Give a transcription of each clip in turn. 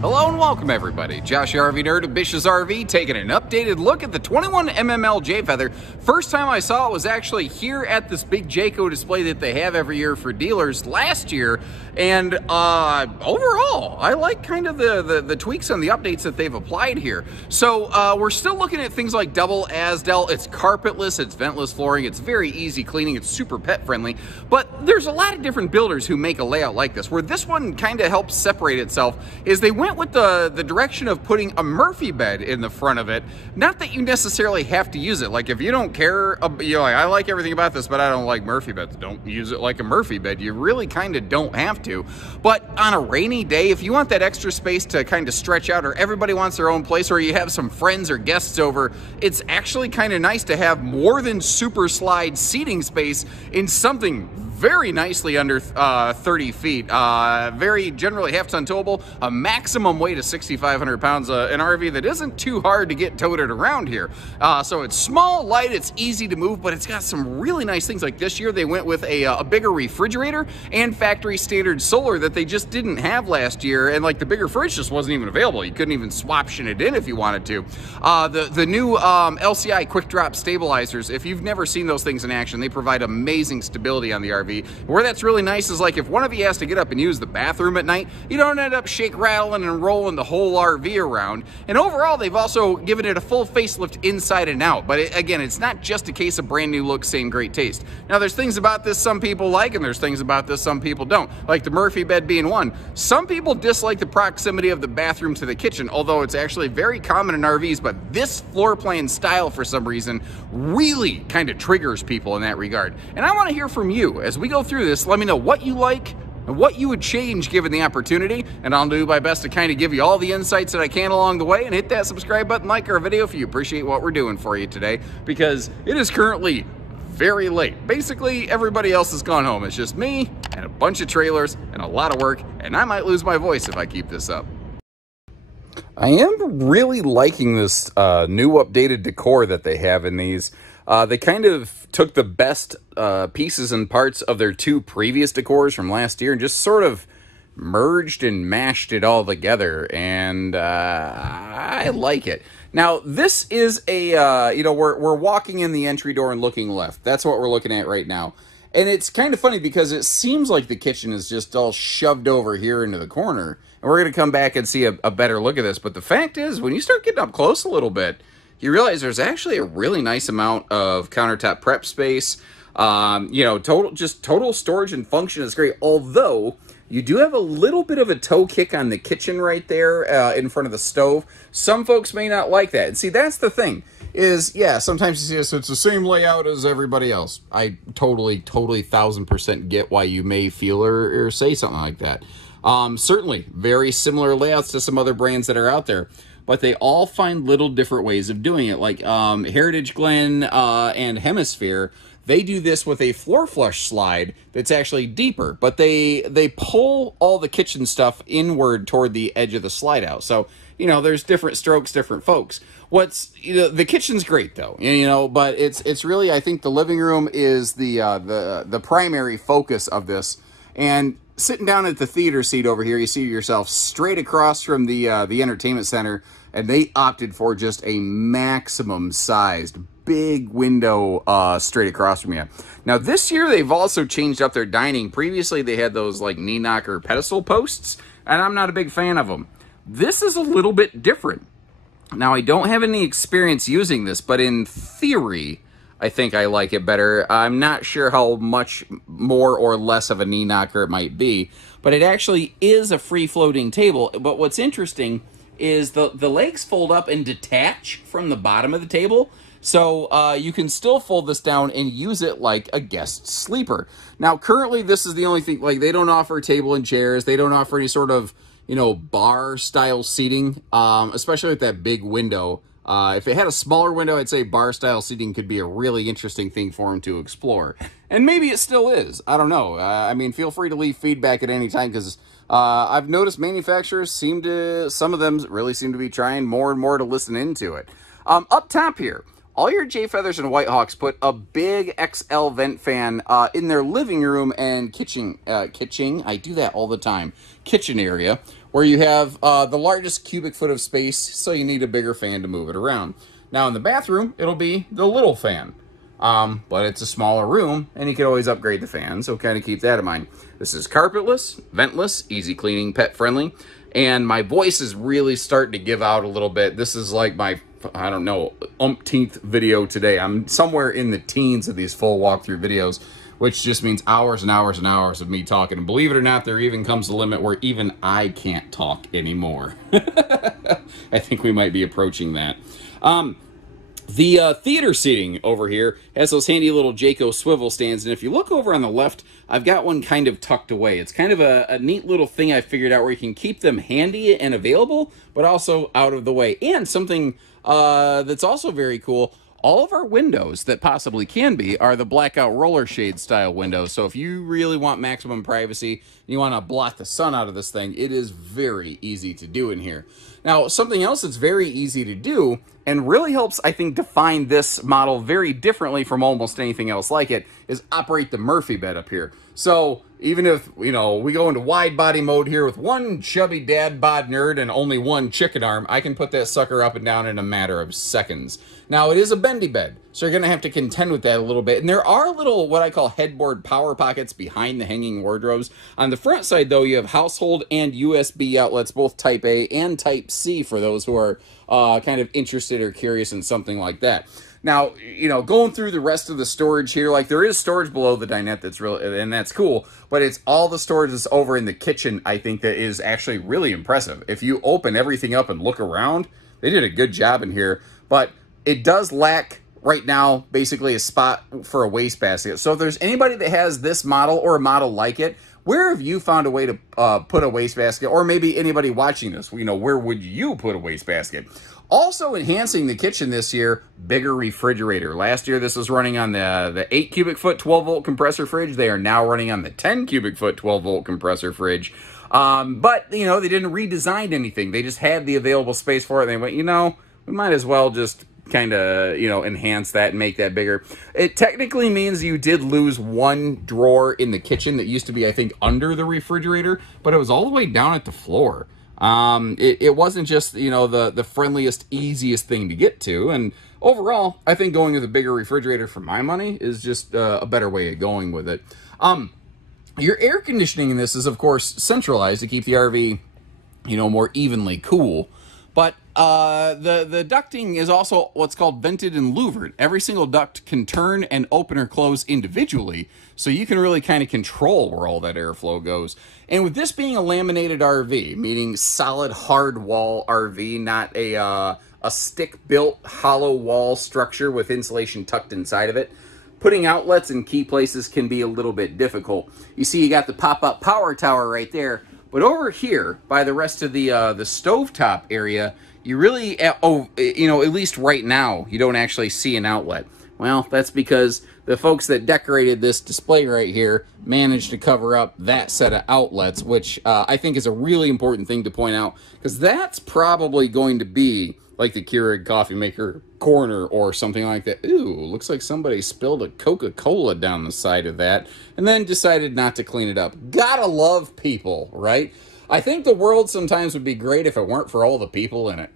Hello and welcome everybody. Josh RV Nerd of Bish's RV taking an updated look at the 21 mml J-Feather. First time I saw it was actually here at this big Jayco display that they have every year for dealers last year. And overall, I like kind of the tweaks and the updates that they've applied here. So we're still looking at things like double ASDEL. It's carpetless, it's ventless flooring, it's very easy cleaning, it's super pet friendly. But there's a lot of different builders who make a layout like this. Where this one kind of helps separate itself is they went with the direction of putting a Murphy bed in the front of it. Not that you necessarily have to use it. Like if you don't care, you're like, I like everything about this, but I don't like Murphy beds. Don't use it like a Murphy bed. You really kind of don't have to. But on a rainy day, if you want that extra space to kind of stretch out, or everybody wants their own place, or you have some friends or guests over, it's actually kind of nice to have more than super slide seating space in something very nicely under 30 feet, very generally half-ton towable, a maximum weight of 6,500 pounds, an RV that isn't too hard to get toted around here. So it's small, light, it's easy to move, but it's got some really nice things. Like this year they went with a bigger refrigerator and factory standard solar that they just didn't have last year, and like the bigger fridge just wasn't even available. You couldn't even swaption it in if you wanted to. The new LCI quick drop stabilizers, if you've never seen those things in action, they provide amazing stability on the RV. Where that's really nice is like if one of you has to get up and use the bathroom at night, you don't end up shake, rattling, and rolling the whole RV around. And overall, they've also given it a full facelift inside and out. But again, it's not just a case of brand new look, same great taste. Now, there's things about this some people like, and there's things about this some people don't. Like the Murphy bed being one. Some people dislike the proximity of the bathroom to the kitchen, although it's actually very common in RVs, but this floor plan style, for some reason, really kind of triggers people in that regard. And I want to hear from you. As we go through this, let me know what you like and what you would change given the opportunity, and I'll do my best to kind of give you all the insights that I can along the way. And hit that subscribe button, like our video if you appreciate what we're doing for you today, because it is currently very late. Basically, everybody else has gone home. It's just me and a bunch of trailers and a lot of work, and I might lose my voice if I keep this up. I am really liking this new updated decor that they have in these. They kind of took the best pieces and parts of their two previous decors from last year and just sort of merged and mashed it all together, and I like it. Now, this is a, we're walking in the entry door and looking left. That's what we're looking at right now. And it's kind of funny because it seems like the kitchen is just all shoved over here into the corner. And we're going to come back and see a better look at this. But the fact is, when you start getting up close a little bit, you realize there's actually a really nice amount of countertop prep space. Total storage and function is great. Although, you do have a little bit of a toe kick on the kitchen right there in front of the stove. Some folks may not like that. And see, that's the thing. Is, yeah, sometimes you see this, it's the same layout as everybody else. I totally, 1000% get why you may feel or say something like that. Certainly, very similar layouts to some other brands that are out there. But they all find little different ways of doing it. Like Heritage Glen and Hemisphere, they do this with a floor flush slide that's actually deeper. But they pull all the kitchen stuff inward toward the edge of the slide out. So, there's different strokes, different folks. The kitchen's great though, but it's really, I think the living room is the primary focus of this. And sitting down at the theater seat over here, you see yourself straight across from the entertainment center, and they opted for just a maximum sized big window straight across from you. Now this year they've also changed up their dining. Previously they had those like knee knocker pedestal posts, and I'm not a big fan of them. This is a little bit different. Now, I don't have any experience using this, but in theory, I think I like it better. I'm not sure how much more or less of a knee knocker it might be, but it actually is a free-floating table. But what's interesting is the legs fold up and detach from the bottom of the table, so you can still fold this down and use it like a guest sleeper. Now, currently, this is the only thing, like, they don't offer table and chairs. They don't offer any sort of bar-style seating, especially with that big window. If it had a smaller window, I'd say bar-style seating could be a really interesting thing for them to explore. And maybe it still is. I don't know. I mean, feel free to leave feedback at any time, because I've noticed manufacturers some of them really seem to be trying more and more to listen into it. Up top here, all your Jay Feathers and Whitehawks put a big XL vent fan in their living room and kitchen, I do that all the time, kitchen area, where you have the largest cubic foot of space, so you need a bigger fan to move it around. Now in the bathroom, it'll be the little fan, but it's a smaller room, and you can always upgrade the fan, so kind of keep that in mind. This is carpetless, ventless, easy cleaning, pet friendly, and my voice is really starting to give out a little bit. This is like my, I don't know, umpteenth video today. I'm somewhere in the teens of these full walkthrough videos, which just means hours and hours and hours of me talking. And believe it or not, there even comes a limit where even I can't talk anymore. I think we might be approaching that. The theater seating over here has those handy little Jayco swivel stands, and if you look over on the left, I've got one kind of tucked away. It's kind of a neat little thing I figured out where you can keep them handy and available, but also out of the way. And something that's also very cool, all of our windows that possibly can be are the blackout roller shade style windows. So if you really want maximum privacy, you want to block the sun out of this thing, it is very easy to do in here. Now, something else that's very easy to do and really helps, I think, define this model very differently from almost anything else like it is operate the Murphy bed up here. So even if, you know, we go into wide body mode here with one chubby dad bod nerd and only one chicken arm, I can put that sucker up and down in a matter of seconds. Now, it is a bendy bed, so you're going to have to contend with that a little bit. And there are little, what I call headboard power pockets behind the hanging wardrobes. On the front side, though, you have household and USB outlets, both Type A and Type C, for those who are kind of interested or curious in something like that. Now, you know, going through the rest of the storage here, like there is storage below the dinette that's really, and that's cool, but it's all the storage that's over in the kitchen, I think, that is actually really impressive. If you open everything up and look around, they did a good job in here, but it does lack right now basically a spot for a wastebasket. So if there's anybody that has this model or a model like it, where have you found a way to put a wastebasket? Or maybe anybody watching this, you know, where would you put a wastebasket? Also enhancing the kitchen this year, bigger refrigerator. Last year, this was running on the 8 cubic foot, 12 volt compressor fridge. They are now running on the 10 cubic foot, 12 volt compressor fridge. But, you know, they didn't redesign anything. They just had the available space for it. And they went, you know, we might as well just kind of, you know, enhance that and make that bigger. It technically means you did lose one drawer in the kitchen that used to be, I think, under the refrigerator, but it was all the way down at the floor. It wasn't just, you know, the friendliest, easiest thing to get to. And overall, I think going with a bigger refrigerator for my money is just a better way of going with it. Your air conditioning in this is, of course, centralized to keep the RV, you know, more evenly cool. But the ducting is also what's called vented and louvered. Every single duct can turn and open or close individually, so you can really kind of control where all that airflow goes. And with this being a laminated RV, meaning solid hard wall RV, not a stick-built hollow wall structure with insulation tucked inside of it, putting outlets in key places can be a little bit difficult. You see, you got the pop-up power tower right there. But over here, by the rest of the stovetop area, you really, you know, at least right now, you don't actually see an outlet. Well, that's because the folks that decorated this display right here managed to cover up that set of outlets, which I think is a really important thing to point out, because that's probably going to be like the Keurig coffee maker corner or something like that. Ooh, looks like somebody spilled a Coca-Cola down the side of that and then decided not to clean it up. Gotta love people, right? I think the world sometimes would be great if it weren't for all the people in it.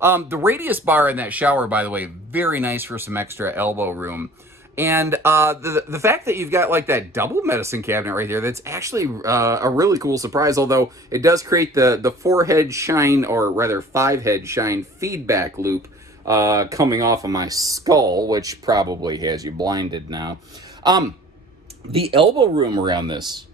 The radius bar in that shower, by the way, very nice for some extra elbow room. And the fact that you've got like that double medicine cabinet right there, that's actually a really cool surprise, although it does create the 4-head shine, or rather 5-head shine feedback loop coming off of my skull, which probably has you blinded now. The elbow room around this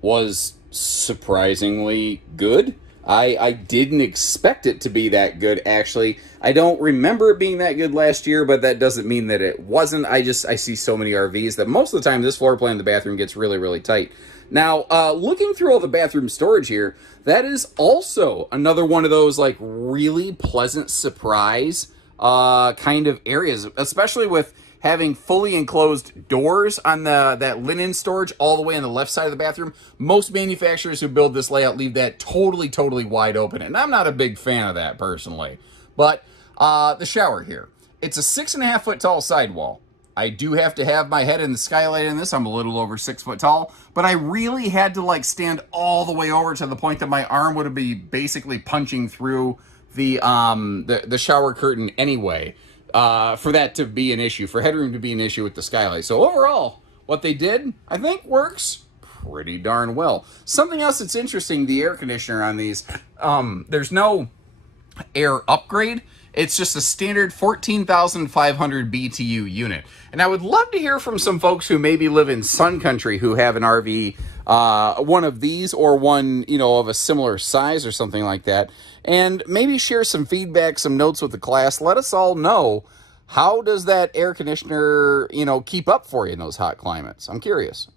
was surprisingly good. I didn't expect it to be that good, actually. I don't remember it being that good last year, but that doesn't mean that it wasn't. I see so many RVs that most of the time this floor plan in the bathroom gets really, really tight. Now, looking through all the bathroom storage here, that is also another one of those, like, really pleasant surprise kind of areas, especially with having fully enclosed doors on that linen storage all the way on the left side of the bathroom. Most manufacturers who build this layout leave that totally, totally wide open, and I'm not a big fan of that personally. But the shower here. It's a 6.5 foot tall sidewall. I do have to have my head in the skylight in this. I'm a little over 6 foot tall, but I really had to like stand all the way over to the point that my arm would be basically punching through the shower curtain anyway, for that to be an issue, for headroom to be an issue with the skylight. So overall, what they did, I think, works pretty darn well. Something else that's interesting, the air conditioner on these, there's no air upgrade. It's just a standard 14,500 BTU unit. And I would love to hear from some folks who maybe live in Sun Country who have an RV, one of these or one, you know, of a similar size or something like that. And maybe share some feedback, some notes with the class. Let us all know, how does that air conditioner, you know, keep up for you in those hot climates? I'm curious.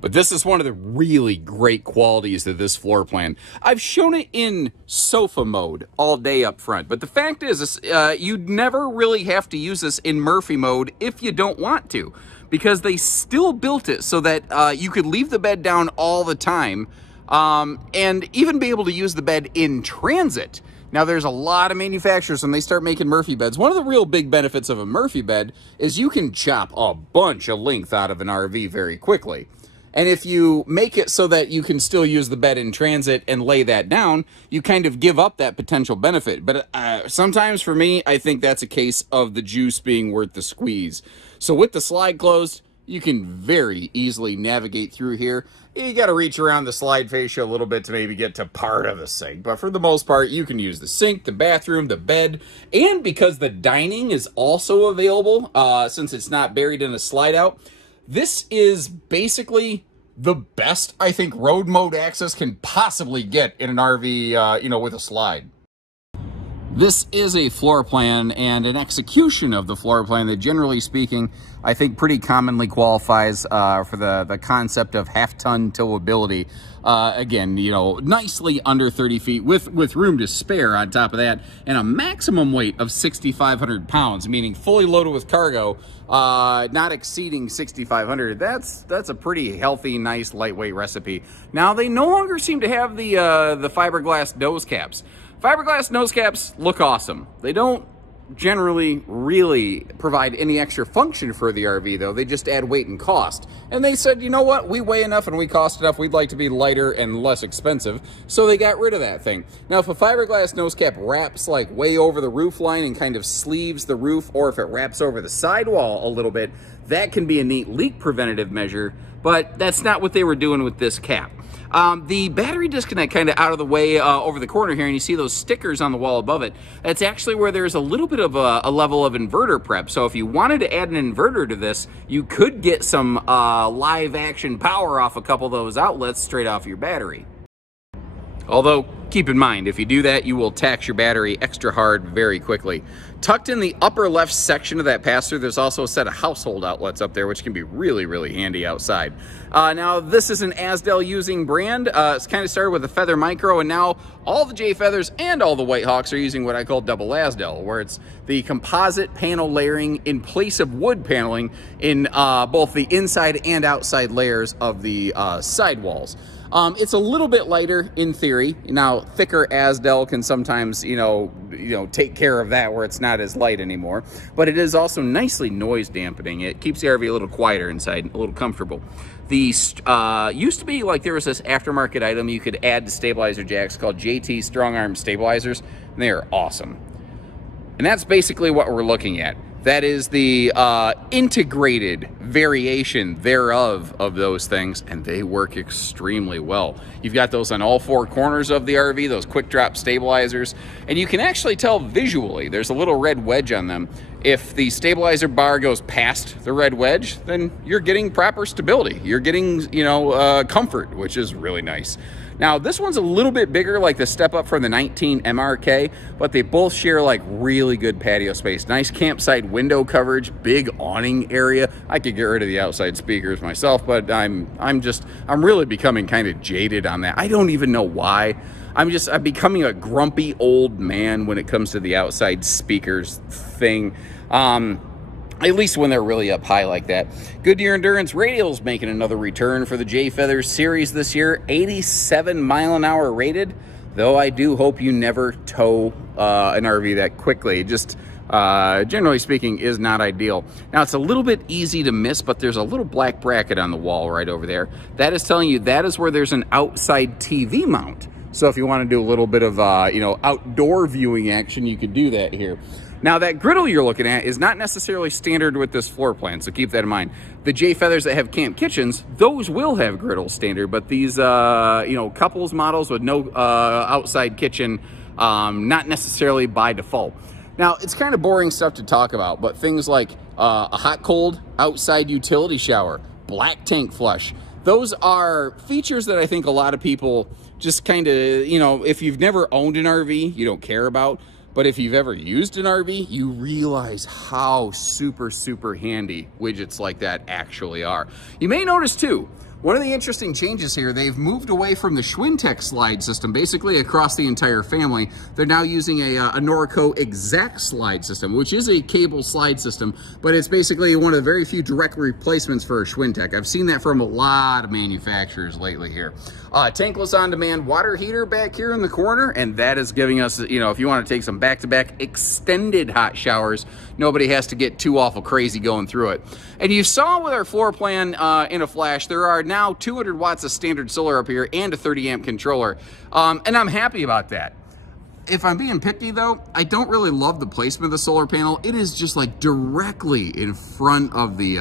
But this is one of the really great qualities of this floor plan. I've shown it in sofa mode all day up front, but the fact is, you'd never really have to use this in Murphy mode if you don't want to, because they still built it so that you could leave the bed down all the time, and even be able to use the bed in transit. Now, there's a lot of manufacturers, when they start making Murphy beds, one of the real big benefits of a Murphy bed is you can chop a bunch of length out of an RV very quickly. And if you make it so that you can still use the bed in transit and lay that down, you kind of give up that potential benefit. But sometimes for me, I think that's a case of the juice being worth the squeeze. So with the slide closed, you can very easily navigate through here. You got to reach around the slide fascia a little bit to maybe get to part of the sink. But for the most part, you can use the sink, the bathroom, the bed. And because the dining is also available, since it's not buried in a slide out, this is basically the best, I think, road mode access can possibly get in an RV, you know, with a slide. This is a floor plan and an execution of the floor plan that, generally speaking, I think pretty commonly qualifies for the concept of half-ton towability. Again, you know, nicely under 30 feet with room to spare on top of that, and a maximum weight of 6,500 pounds, meaning fully loaded with cargo, not exceeding 6,500. That's a pretty healthy, nice, lightweight recipe. Now, they no longer seem to have the fiberglass nose caps. Fiberglass nose caps look awesome. They don't generally really provide any extra function for the RV, though. They just add weight and cost. And they said, you know what? We weigh enough and we cost enough. We'd like to be lighter and less expensive. So they got rid of that thing. Now, if a fiberglass nose cap wraps like way over the roof line and kind of sleeves the roof, or if it wraps over the sidewall a little bit, that can be a neat leak preventative measure. But that's not what they were doing with this cap. The battery disconnect kind of out of the way over the corner here, and you see those stickers on the wall above it. That's actually where there's a little bit of a level of inverter prep. So if you wanted to add an inverter to this, you could get some live action power off a couple of those outlets straight off your battery. Although, keep in mind, if you do that, you will tax your battery extra hard very quickly. Tucked in the upper left section of that pass-through, there's also a set of household outlets up there, which can be really, really handy outside. Now, this is an Asdell using brand. It's kind of started with a Feather Micro, and now all the J Feathers and all the White Hawks are using what I call double Asdell, where it's the composite panel layering in place of wood paneling in both the inside and outside layers of the sidewalls. It's a little bit lighter in theory. Now, thicker Asdell can sometimes, you know, take care of that where it's not as light anymore. But it is also nicely noise dampening. It keeps the RV a little quieter inside, a little comfortable. The used to be like there was this aftermarket item you could add to stabilizer jacks called JT Strong Arm Stabilizers, and they are awesome. And that's basically what we're looking at. That is the integrated variation thereof of those things, and they work extremely well. You've got those on all four corners of the RV, those quick drop stabilizers, and you can actually tell visually, there's a little red wedge on them. If the stabilizer bar goes past the red wedge, then you're getting proper stability. You're getting, you know, comfort, which is really nice. Now, this one's a little bit bigger, like the step up from the 19 MRK, but they both share like really good patio space. Nice campsite window coverage, big awning area. I could get rid of the outside speakers myself, but I'm really becoming kind of jaded on that. I don't even know why. I'm becoming a grumpy old man when it comes to the outside speakers thing. At least when they're really up high like that. Goodyear Endurance Radial's making another return for the J Feathers series this year. 87 mile an hour rated. though I do hope you never tow an RV that quickly. Just generally speaking, is not ideal. Now, it's a little bit easy to miss, but there's a little black bracket on the wall right over there. That is telling you that is where there's an outside TV mount. So if you want to do a little bit of, you know, outdoor viewing action, you could do that here. Now, that griddle you're looking at is not necessarily standard with this floor plan, so keep that in mind. The Jay Feathers that have camp kitchens, those will have griddles standard, but these, you know, couples models with no outside kitchen, not necessarily by default. Now, it's kind of boring stuff to talk about, but things like a hot-cold outside utility shower, black tank flush, those are features that I think a lot of people just kind of, you know, if you've never owned an RV, you don't care about. But if you've ever used an RV, you realize how super, super handy widgets like that actually are. You may notice too, one of the interesting changes here, they've moved away from the Schwintek slide system, basically across the entire family. They're now using a Norco Exact slide system, which is a cable slide system, but it's basically one of the very few direct replacements for a Schwintek. I've seen that from a lot of manufacturers lately here. Tankless on-demand water heater back here in the corner, and that is giving us, you know, if you want to take some back-to-back extended hot showers, nobody has to get too awful crazy going through it. And you saw with our floor plan in a flash, there are now 200 watts of standard solar up here and a 30 amp controller. And I'm happy about that. If I'm being picky though, I don't really love the placement of the solar panel. It is just like directly in front of the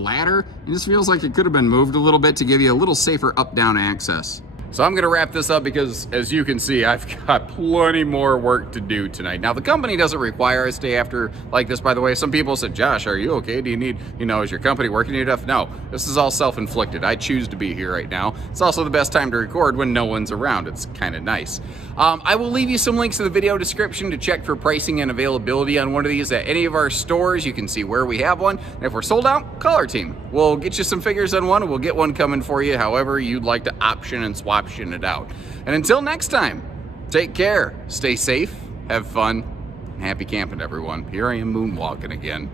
ladder. It just feels like it could have been moved a little bit to give you a little safer up-down access. So I'm gonna wrap this up because, as you can see, I've got plenty more work to do tonight. Now, the company doesn't require us to stay after like this, by the way. Some people said, Josh, are you okay? Do you need, you know, is your company working you enough? No, this is all self-inflicted. I choose to be here right now. It's also the best time to record when no one's around. It's kind of nice. I will leave you some links in the video description to check for pricing and availability on one of these at any of our stores. You can see where we have one. And if we're sold out, call our team. We'll get you some figures on one, and we'll get one coming for you however you'd like to option and swaption it out. And until next time, take care, stay safe, have fun, and happy camping, everyone. Here I am moonwalking again.